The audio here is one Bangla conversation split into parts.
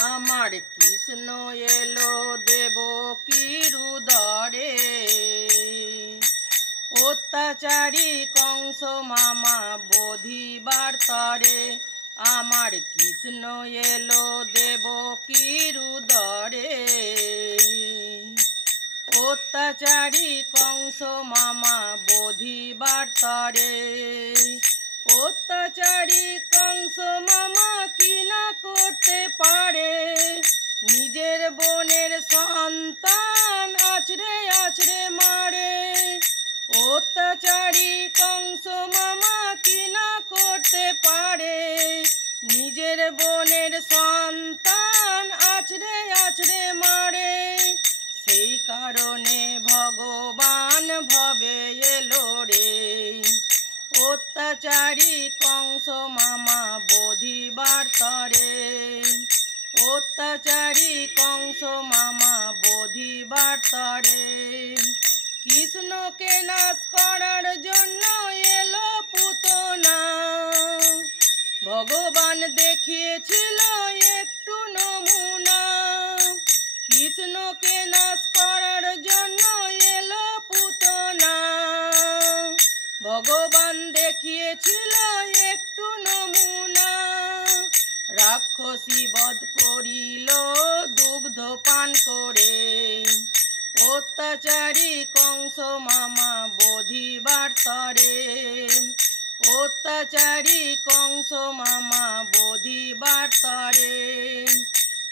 আমার কৃষ্ণ এলো দেবকীর উদরে, অত্যাচারী কংস মামা বোধিবার তরে। আমার কৃষ্ণ এলো দেবকীর উদরে, অত্যাচারী কংস মামা বোধিবার তরে। অত্যাচারী কংস মামা কি না করতে পারে, নিজের বোনের সন্তান আছড়ে আছড়ে মারে। অত্যাচারী কংস মামা কি না করতে পারে, নিজের বোনের সন্তান আছড়ে আছড়ে মারে। সেই কারণে ভগবান ভবে এলো রে, অত্যাচারী কংস মামা বোধিবার তরে। অত্যাচারী কংস মামা বোধিবার তরে। কৃষ্ণকে নাশ করার জন্য এলো পুতনা, ভগবান দেখিয়েছিল একটু নমুনা। কৃষ্ণকে নাশ করার জন্য এলো পুতনা, ভগবান দেখিয়েছিল একটু নমুনা। রাক্ষসী বধ করিল দুগ্ধ পান করে, অত্যাচারী কংস মামা বোধিবার তরে। অত্যাচারী কংস মামা বোধিবার তরে।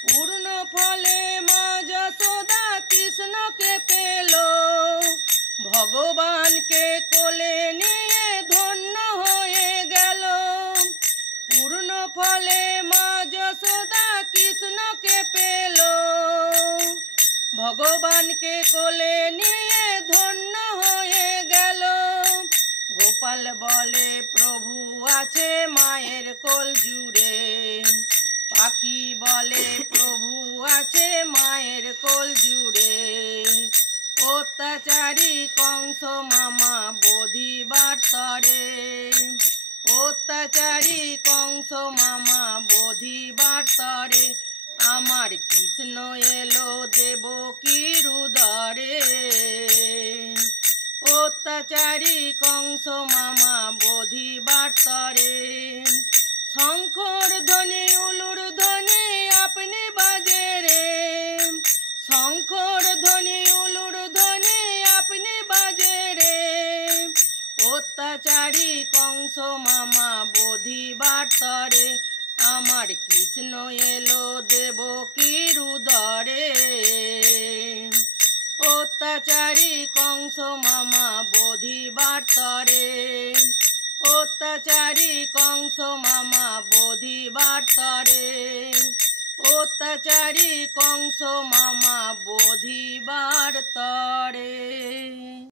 পূর্ণ ফলে মা যশোদা কৃষ্ণকে পেল, ভগবানকে কোলে নিয়ে ধন্য হয়ে গেল। পূর্ণ ফলে মা যশোদা কৃষ্ণকে পেল, ভগবানকে কোলে নিয়ে ধন্য হয়ে গেল। গোপাল বলে প্রভু আছে মায়ের কোল জুড়ে, পাখি বলে প্রভু আছে মায়ের কোল জুড়ে। অত্যাচারী কংস মামা বোধিবার তরে। অত্যাচারী কংস মামা বোধিবার তরে। আমার কৃষ্ণ এলো দেবকীর উদরে, অত্যাচারী কংস মামা বোধিবার তরে। শঙ্খর ধ্বনি উলুর ধ্বনি আপনি বাজে রে, শঙ্খর ধ্বনি উলুর ধ্বনি আপনি বাজে রে। অত্যাচারী কংস মামা বোধিবার তরে। আমার কৃষ্ণ এলো দেবকীর উদরে, অত্যাচারী কংস মামা বোধিবার তরে। অত্যাচারী কংস মামা বোধিবার তরে। অত্যাচারী কংস মামা বোধিবার তরে।